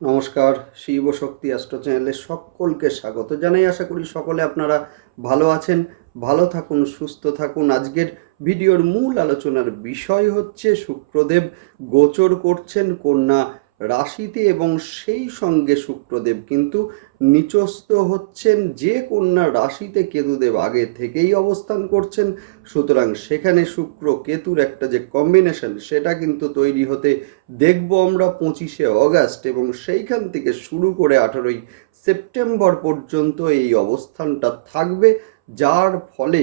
নমস্কার, শিব শক্তি অ্যাস্ট্রো চ্যানেলে সকলকে স্বাগত জানাই। আশা করি সকলে আপনারা ভালো আছেন, ভালো থাকুন, সুস্থ থাকুন। আজকের ভিডিওর মূল আলোচনার বিষয় হচ্ছে শুক্রদেব গোচর করছেন কন্যা রাশিতে এবং সেই সঙ্গে শুক্রদেব কিন্তু নিচস্থ হচ্ছেন। যে কন্যা রাশিতে কেতুদেব আগে থেকেই অবস্থান করছেন, সুতরাং সেখানে শুক্র কেতুর একটা যে কম্বিনেশন সেটা কিন্তু তৈরি হতে দেখব আমরা পঁচিশে অগাস্ট এবং সেইখান থেকে শুরু করে আঠারোই সেপ্টেম্বর পর্যন্ত এই অবস্থানটা থাকবে, যার ফলে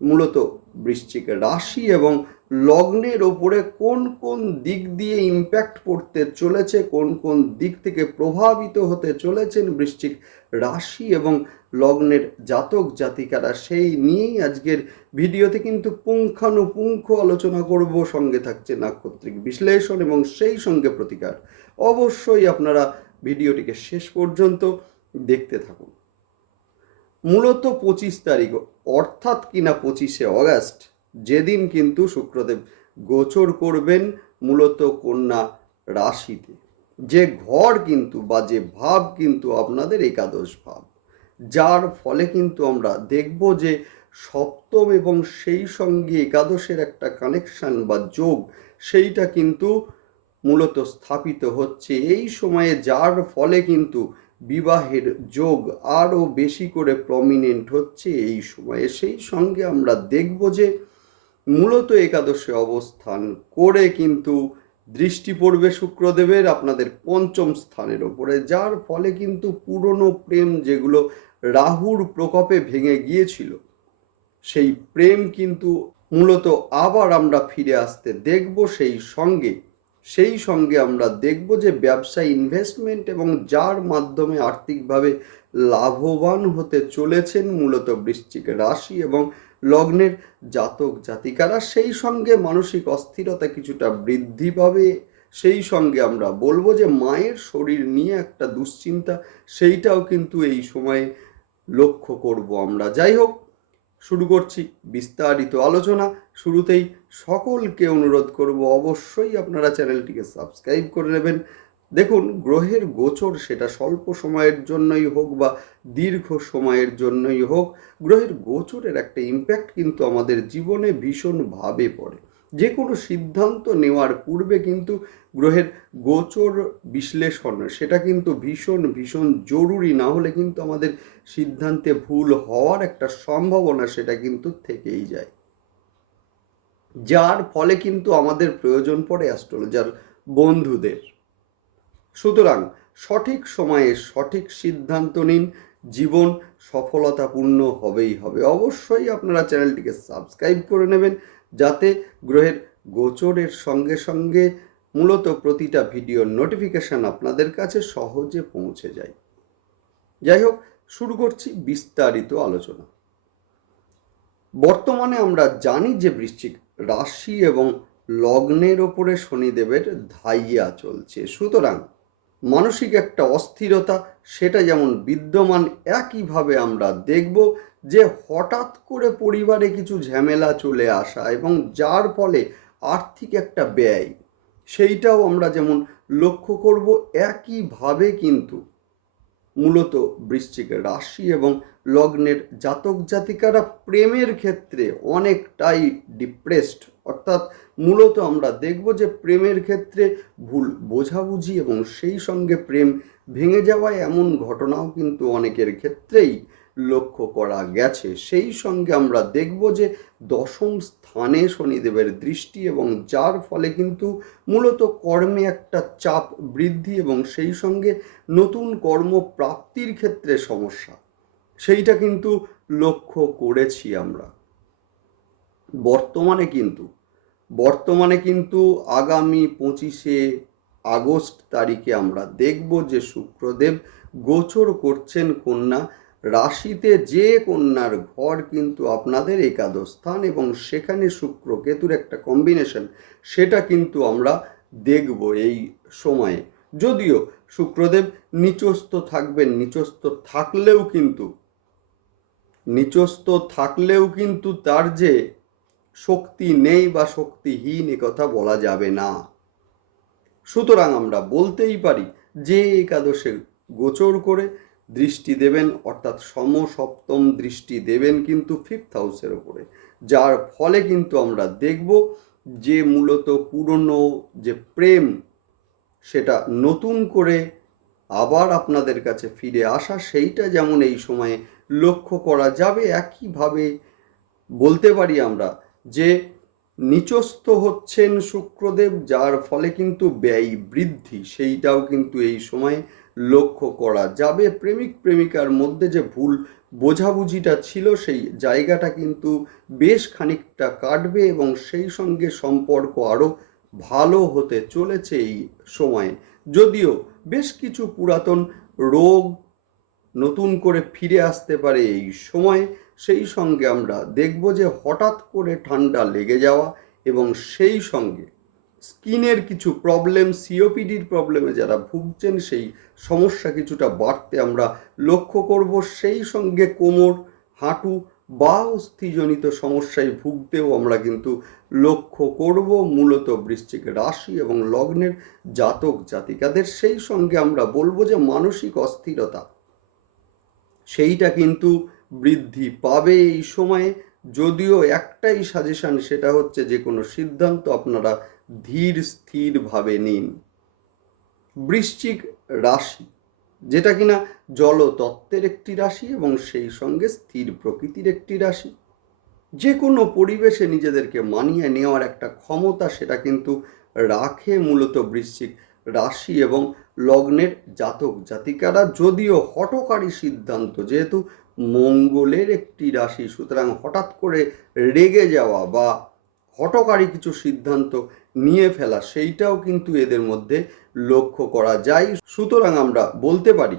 মূলত বৃশ্চিক রাশি এবং লগ্নের ওপরে কোন কোন দিক দিয়ে ইম্প্যাক্ট পড়তে চলেছে, কোন কোন দিক থেকে প্রভাবিত হতে চলেছেন বৃশ্চিক রাশি এবং লগ্নের জাতক জাতিকারা, সেই নিয়েই আজকের ভিডিওতে কিন্তু পুঙ্খানুপুঙ্খ আলোচনা করব। সঙ্গে থাকছে নাক্ষত্রিক বিশ্লেষণ এবং সেই সঙ্গে প্রতিকার। অবশ্যই আপনারা ভিডিওটিকে শেষ পর্যন্ত দেখতে থাকুন। মূলত পঁচিশ তারিখ, অর্থাৎ কিনা পঁচিশে অগাস্ট যেদিন কিন্তু শুক্রদেব গোচর করবেন মূলত কন্যা রাশিতে। যে ঘর কিন্তু বা যে ভাব কিন্তু আপনাদের একাদশ ভাব। যার ফলে কিন্তু আমরা দেখব যে সপ্তম এবং সেই সঙ্গে একাদশের একটা কানেকশন বা যোগ সেইটা কিন্তু মূলত স্থাপিত হচ্ছে। এই সময়ে যার ফলে কিন্তু বিবাহের যোগ আরও বেশি করে প্রমিনেন্ট হচ্ছে। এই সময়ে সেই সঙ্গে আমরা দেখব যে মূলত একাদশে অবস্থান করে কিন্তু দৃষ্টি পড়বে শুক্রদেবের আপনাদের পঞ্চম স্থানের ওপরে, যার ফলে কিন্তু পুরনো প্রেম যেগুলো রাহুর প্রকোপে ভেঙে গিয়েছিল, সেই প্রেম কিন্তু মূলত আবার আমরা ফিরে আসতে দেখব সেই সঙ্গে। সেই সঙ্গে আমরা দেখব যে ব্যবসা ইনভেস্টমেন্ট এবং যার মাধ্যমে আর্থিকভাবে লাভবান হতে চলেছেন মূলত বৃশ্চিক রাশি এবং লগ্নের জাতক জাতিকারা। সেই সঙ্গে মানসিক অস্থিরতা কিছুটা বৃদ্ধি পাবে। সেই সঙ্গে আমরা বলব যে, মায়ের শরীর নিয়ে একটা দুশ্চিন্তা, সেইটাও কিন্তু এই সময়ে লক্ষ্য করব আমরা। যাই হোক, শুরু করছি বিস্তারিত আলোচনা। শুরুতেই সকলকে অনুরোধ করব অবশ্যই আপনারা চ্যানেলটিকে সাবস্ক্রাইব করে নেবেন। দেখুন, গ্রহের গোচর সেটা স্বল্প সময়ের জন্যই হোক বা দীর্ঘ সময়ের জন্যই হোক, গ্রহের গোচরের একটা ইম্প্যাক্ট কিন্তু আমাদের জীবনে ভীষণভাবে পড়ে। যে কোনো সিদ্ধান্ত নেওয়ার পূর্বে কিন্তু গ্রহের গোচর বিশ্লেষণ, সেটা কিন্তু ভীষণ ভীষণ জরুরি, না হলে কিন্তু আমাদের সিদ্ধান্তে ভুল হওয়ার একটা সম্ভাবনা সেটা কিন্তু থেকেই যায়। যার ফলে কিন্তু আমাদের প্রয়োজন পড়ে অ্যাস্ট্রোলজার বন্ধুদের। সুতরাং সঠিক সময়ে সঠিক সিদ্ধান্ত নিন, জীবন সফলতাপূর্ণ হবেই হবে। অবশ্যই আপনারা চ্যানেলটিকে সাবস্ক্রাইব করে নেবেন, যাতে গ্রহের গোচরের সঙ্গে সঙ্গে মূলত প্রতিটা ভিডিওর নোটিফিকেশান আপনাদের কাছে সহজে পৌঁছে যায়। যাই হোক, শুরু করছি বিস্তারিত আলোচনা। বর্তমানে আমরা জানি যে বৃশ্চিক রাশি এবং লগ্নের ওপরে শনিদেবের ধাইয়া চলছে। সুতরাং মানসিক একটা অস্থিরতা, সেটা যেমন বিদ্যমান, একইভাবে আমরা দেখব যে হঠাৎ করে পরিবারে কিছু ঝামেলা চলে আসা এবং যার ফলে আর্থিক একটা ব্যয়, সেইটাও আমরা যেমন লক্ষ্য করব, একইভাবে কিন্তু মূলত বৃশ্চিক রাশি এবং লগ্নের জাতক জাতিকারা প্রেমের ক্ষেত্রে অনেকটাই ডিপ্রেসড অর্থাৎ মূলত আমরা দেখব যে প্রেমের ক্ষেত্রে ভুল বোঝাবুঝি এবং সেই সঙ্গে প্রেম ভেঙে যাওয়া এমন ঘটনাও কিন্তু অনেকের ক্ষেত্রেই লক্ষ্য করা গেছে। সেই সঙ্গে আমরা দেখব যে দশম স্থানে শনিদেবের দৃষ্টি এবং যার ফলে কিন্তু মূলত কর্মে একটা চাপ বৃদ্ধি এবং সেই সঙ্গে নতুন কর্ম প্রাপ্তির ক্ষেত্রে সমস্যা। সেইটা কিন্তু লক্ষ্য করেছি আমরা। বর্তমানে কিন্তু বর্তমানে কিন্তু আগামী পঁচিশে আগস্ট তারিখে আমরা দেখব যে শুক্রদেব গোচর করছেন কন্যা। রাশিতে যে কন্যার ঘর কিন্তু আপনাদের একাদশ স্থান এবং সেখানে শুক্র কেতুর একটা কম্বিনেশন সেটা কিন্তু আমরা দেখব এই সময়ে। যদিও শুক্রদেব নিচস্থ থাকবেন, নিচস্থ থাকলেও কিন্তু, নিচস্থ থাকলেও কিন্তু তার যে শক্তি নেই বা শক্তিহীন কথা বলা যাবে না। সুতরাং আমরা বলতেই পারি, যে একাদশে গোচর করে দৃষ্টি দেবেন, অর্থাৎ সম সপ্তম দৃষ্টি দেবেন কিন্তু ফিফথ হাউসের ওপরে যার ফলে কিন্তু আমরা দেখব যে মূলত পুরনো যে প্রেম, সেটা নতুন করে আবার আপনাদের কাছে ফিরে আসা, সেইটা যেমন এই সময়ে লক্ষ্য করা যাবে, একইভাবে বলতে পারি আমরা যে নিচস্থ হচ্ছেন শুক্রদেব, যার ফলে কিন্তু ব্যয় বৃদ্ধি। সেইটাও কিন্তু এই সময়ে লক্ষ্য করা যাবে। প্রেমিক, প্রেমিকার মধ্যে যে ভুল বোঝাবুঝিটা ছিল, সেই জায়গাটা কিন্তু বেশ খানিকটা কাটবে এবং সেই সঙ্গে সম্পর্ক আরও ভালো হতে চলেছে এই সময়ে। যদিও বেশ কিছু পুরাতন রোগ নতুন করে ফিরে আসতে পারে এই সময়ে সেই সঙ্গে আমরা দেখব যে হঠাৎ করে ঠান্ডা লেগে যাওয়া এবং সেই সঙ্গে স্কিনের কিছু প্রবলেম, সিওপিডির প্রবলেমে যারা ভুগছেন, সেই সমস্যা কিছুটা বাড়তে আমরা লক্ষ্য করব। সেই সঙ্গে কোমর, হাঁটু বা অস্থিজনিত সমস্যায় ভুগতেও আমরা কিন্তু লক্ষ্য করব। মূলত বৃশ্চিক রাশি এবং লগ্নের জাতক, জাতিকাদের সেই সঙ্গে আমরা বলব যে মানসিক অস্থিরতা, সেইটা কিন্তু বৃদ্ধি পাবে এই সময়ে। যদিও একটাই সাজেশন সেটা হচ্ছে যে কোনো সিদ্ধান্ত আপনারা ধীর স্থিরভাবে নিন। বৃশ্চিক রাশি, যেটা কিনা জলতত্ত্বের একটি রাশি এবং সেই সঙ্গে স্থির প্রকৃতির একটি রাশি। যে কোনো পরিবেশে নিজেদেরকে মানিয়ে নেওয়ার একটা ক্ষমতা, সেটা কিন্তু রাখে মূলত বৃশ্চিক রাশি এবং লগ্নের জাতক জাতিকারা। যদিও হটকারী সিদ্ধান্ত, যেহেতু মঙ্গলের একটি রাশি। সুতরাং হঠাৎ করে রেগে যাওয়া বা হটকারী কিছু সিদ্ধান্ত নিয়ে ফেলা, সেইটাও কিন্তু এদের মধ্যে লক্ষ্য করা যায়। সুতরাং আমরা বলতে পারি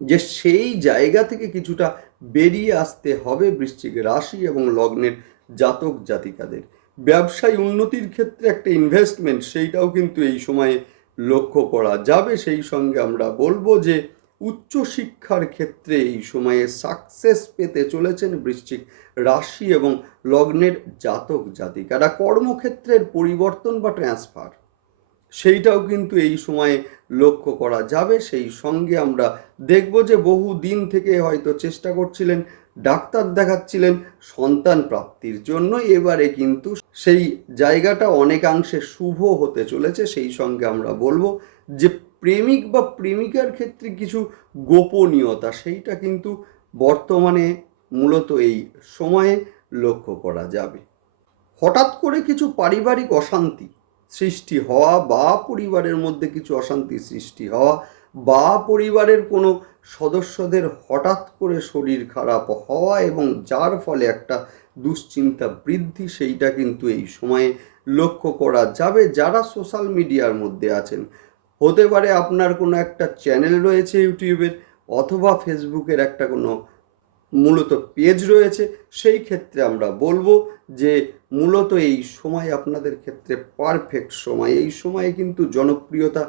যে সেই জায়গা থেকে কিছুটা বেরিয়ে আসতে হবে বৃশ্চিক রাশি এবং লগ্নের জাতক জাতিকাদের। ব্যবসায় উন্নতির ক্ষেত্রে একটা ইনভেস্টমেন্ট সেইটাও কিন্তু এই সময়ে লক্ষ্য করা যাবে। সেই সঙ্গে আমরা বলব যে উচ্চশিক্ষার ক্ষেত্রে এই সময়ে সাকসেস পেতে চলেছেন বৃশ্চিক রাশি এবং লগ্নের জাতক জাতিকারা। কর্মক্ষেত্রের পরিবর্তন বা ট্রান্সফার সেইটাও কিন্তু এই সময়ে লক্ষ্য করা যাবে। সেই সঙ্গে আমরা দেখব যে বহু দিন থেকে হয়তো চেষ্টা করছিলেন, ডাক্তার দেখাচ্ছিলেন, সন্তান প্রাপ্তির জন্য। এবারে কিন্তু সেই জায়গাটা অনেকাংশে শুভ হতে চলেছে। সেই সঙ্গে আমরা বলব যে প্রেমিক বা প্রেমিকার ক্ষেত্রে কিছু গোপনীয়তা, সেইটা কিন্তু বর্তমানে মূলত এই সময়ে লক্ষ্য করা যাবে। হঠাৎ করে কিছু পারিবারিক অশান্তি সৃষ্টি হওয়া বা পরিবারের মধ্যে কিছু অশান্তি সৃষ্টি হওয়া বা পরিবারের কোনো সদস্যদের হঠাৎ করে শরীর খারাপ হওয়া এবং যার ফলে একটা দুশ্চিন্তা বৃদ্ধি, সেইটা কিন্তু এই সময়ে লক্ষ্য করা যাবে। যারা সোশ্যাল মিডিয়ার মধ্যে আছেন হতে পারে আপনার কোনো একটা চ্যানেল রয়েছে ইউটিউবের অথবা ফেসবুকের একটা কোনো মূলত পেজ রয়েছে, সেই ক্ষেত্রে আমরা বলব যে মূলত এই সময় আপনাদের ক্ষেত্রে পারফেক্ট সময়। এই সময়ে কিন্তু জনপ্রিয়তা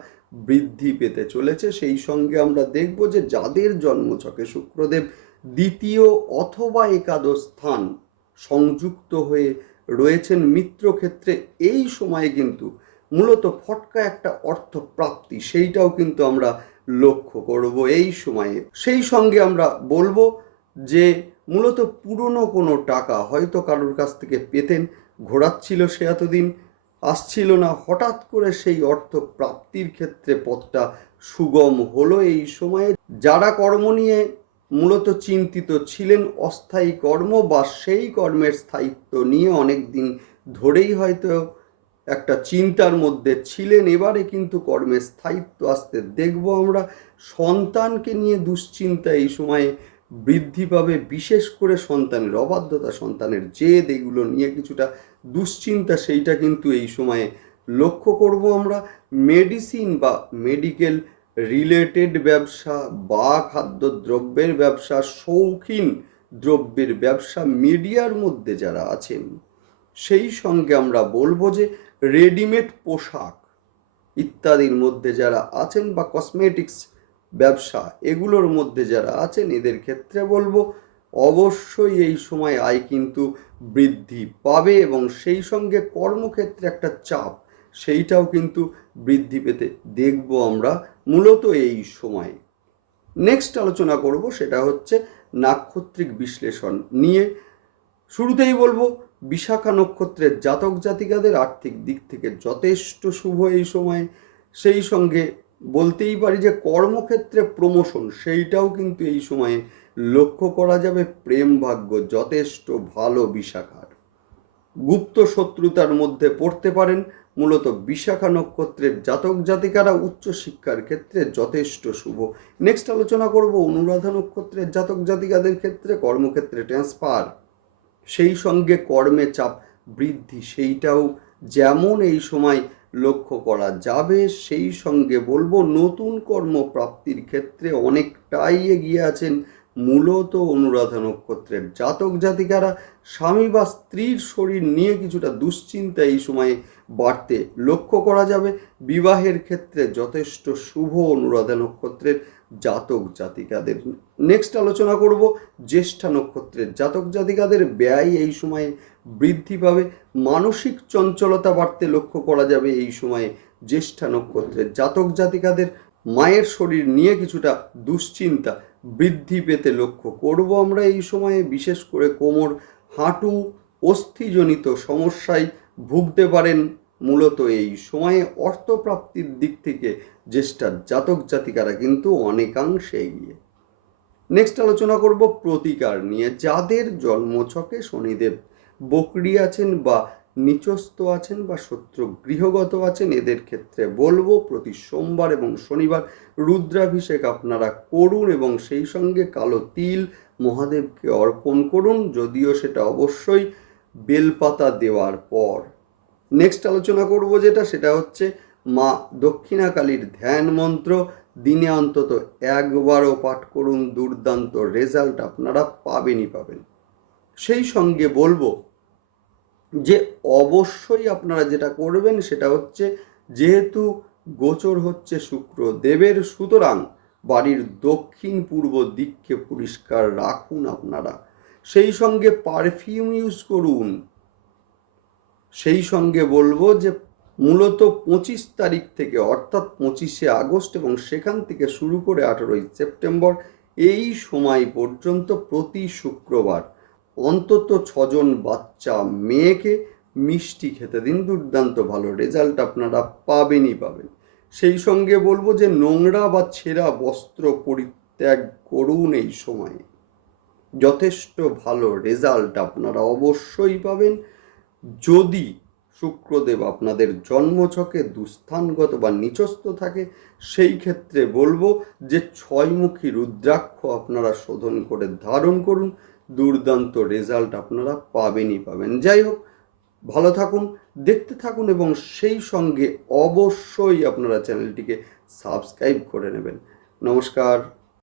বৃদ্ধি পেতে চলেছে। সেই সঙ্গে আমরা দেখব যে যাদের জন্মছকে শুক্রদেব দ্বিতীয় অথবা একাদশ স্থান সংযুক্ত হয়ে রয়েছেন মিত্র ক্ষেত্রে এই সময়ে কিন্তু মূলত ফটকা একটা অর্থ প্রাপ্তি সেইটাও কিন্তু আমরা লক্ষ্য করব এই সময়ে। সেই সঙ্গে আমরা বলব যে, মূলত পুরনো কোনো টাকা হয়তো কারোর কাছ থেকে পেতেন, ঘোরাচ্ছিল সে এতদিন, আসছিল না, হঠাৎ করে সেই অর্থ প্রাপ্তির ক্ষেত্রে পথটা সুগম হলো এই সময়ে। যারা কর্ম নিয়ে মূলত চিন্তিত ছিলেন, অস্থায়ী কর্ম বা সেই কর্মের স্থায়িত্ব নিয়ে অনেক দিন ধরেই হয়তো একটা চিন্তার মধ্যে ছিলেন, এবারে কিন্তু কর্মের স্থায়িত্ব আসতে দেখব আমরা। সন্তানকে নিয়ে দুশ্চিন্তা এই সময়ে বৃদ্ধি পাবে, বিশেষ করে সন্তানের অবাধ্যতা, সন্তানের জেদ, এগুলো নিয়ে কিছুটা দুশ্চিন্তা, সেইটা কিন্তু এই সময়ে লক্ষ্য করব আমরা। মেডিসিন বা মেডিকেল রিলেটেড ব্যবসা বা খাদ্যদ্রব্যের ব্যবসা, শৌখিন দ্রব্যের ব্যবসা, মিডিয়ার মধ্যে যারা আছেন, সেই সঙ্গে আমরা বলব যে রেডিমেড পোশাক ইত্যাদির মধ্যে যারা আছেন বা কসমেটিক্স ব্যবসা, এগুলোর মধ্যে যারা আছেন, এদের ক্ষেত্রে বলব অবশ্যই এই সময় আয় কিন্তু বৃদ্ধি পাবে এবং সেই সঙ্গে কর্মক্ষেত্রে একটা চাপ, সেইটাও কিন্তু বৃদ্ধি পেতে দেখব আমরা মূলত এই সময়ে। নেক্সট আলোচনা করব সেটা হচ্ছে নাক্ষত্রিক বিশ্লেষণ নিয়ে। শুরুতেই বলব বিশাখা নক্ষত্রের জাতক জাতিকাদের আর্থিক দিক থেকে যথেষ্ট শুভ এই সময়ে। সেই সঙ্গে বলতেই পারি যে কর্মক্ষেত্রে প্রমোশন সেইটাও কিন্তু এই সময়ে লক্ষ্য করা যাবে। প্রেম ভাগ্য যথেষ্ট ভালো বিশাখার। গুপ্ত শত্রুতার মধ্যে পড়তে পারেন। মূলত বিশাখা নক্ষত্রের জাতক জাতিকারা উচ্চ শিক্ষার ক্ষেত্রে যথেষ্ট শুভ। নেক্সট আলোচনা করব অনুরাধা নক্ষত্রের জাতক জাতিকাদের ক্ষেত্রে কর্মক্ষেত্রে ট্রান্সফার সেই সঙ্গে কর্মে চাপ বৃদ্ধি, সেইটাও যেমন এই সময় লক্ষ্য করা যাবে, সেই সঙ্গে বলব নতুন কর্মপ্রাপ্তির ক্ষেত্রে অনেকটাই এগিয়ে আছেন মূলত অনুরাধা নক্ষত্রের জাতক জাতিকারা। স্বামী বা স্ত্রীর শরীর নিয়ে কিছুটা দুশ্চিন্তা এই সময়ে বাড়তে লক্ষ্য করা যাবে। বিবাহের ক্ষেত্রে যথেষ্ট শুভ অনুরাধা নক্ষত্রের জাতক জাতিকাদের। নেক্সট আলোচনা করব জ্যেষ্ঠা নক্ষত্রের। জাতক জাতিকাদের ব্যয় এই সময়ে বৃদ্ধি পাবে। মানসিক চঞ্চলতা বাড়তে লক্ষ্য করা যাবে এই সময়ে জ্যেষ্ঠা নক্ষত্রের। জাতক জাতিকাদের মায়ের শরীর নিয়ে কিছুটা দুশ্চিন্তা বৃদ্ধি পেতে লক্ষ্য করব আমরা এই সময়ে। বিশেষ করে কোমর, হাঁটু, অস্থিজনিত সমস্যায় ভুগতে পারেন মূলত এই সময়ে অর্থপ্রাপ্তির দিক থেকে জ্যেষ্ঠা জাতক জাতিকারা কিন্তু অনেকাংশে এগিয়ে নেক্সট আলোচনা করব প্রতিকার নিয়ে। যাদের জন্মছকে শনিদেব বকরি আছেন বা নিচস্থ আছেন বা শত্রু গৃহগত আছেন, এদের ক্ষেত্রে বলব প্রতি সোমবার এবং শনিবার রুদ্রাভিষেক আপনারা করুন এবং সেই সঙ্গে কালো তিল মহাদেবকে অর্পণ করুন, যদিও সেটা অবশ্যই বেলপাতা দেওয়ার পর। নেক্সট আলোচনা করব যেটা, সেটা হচ্ছে মা দক্ষিণাকালীর ধ্যান মন্ত্র। দিনে অন্তত একবারও পাঠ করুন, দুর্দান্ত রেজাল্ট আপনারা পাবেনই পাবেন। সেই সঙ্গে বলব যে অবশ্যই আপনারা যেটা করবেন, সেটা হচ্ছে যেহেতু গোচর হচ্ছে শুক্র দেবের সুতরাং বাড়ির দক্ষিণ পূর্ব দিককে পরিষ্কার রাখুন আপনারা। সেই সঙ্গে পারফিউম ইউজ করুন। সেই সঙ্গে বলব যে মূলত পঁচিশ তারিখ থেকে অর্থাৎ পঁচিশে আগস্ট এবং সেখান থেকে শুরু করে আঠেরোই সেপ্টেম্বর এই সময় পর্যন্ত প্রতি শুক্রবার অন্তত ছজন বাচ্চা, মেয়েকে মিষ্টি খেতে দিন। দুর্দান্ত ভালো রেজাল্ট আপনারা পাবেনই পাবেন। সেই সঙ্গে বলব যে নোংরা বা ছেঁড়া বস্ত্র পরিত্যাগ করুন এই সময়ে। যথেষ্ট ভালো রেজাল্ট আপনারা অবশ্যই পাবেন। যদি শুক্রদেব আপনাদের জন্মছকে দুস্থানগত বা নিচস্থ থাকে, সেই ক্ষেত্রে বলব যে ছয়মুখী রুদ্রাক্ষ আপনারা শোধন করে ধারণ করুন। দুর্দান্ত রেজাল্ট আপনারা পাবেনই পাবেন। যাই হোক, ভালো থাকুন, দেখতে থাকুন এবং সেই সঙ্গে অবশ্যই আপনারা চ্যানেলটিকে সাবস্ক্রাইব করে নেবেন। নমস্কার।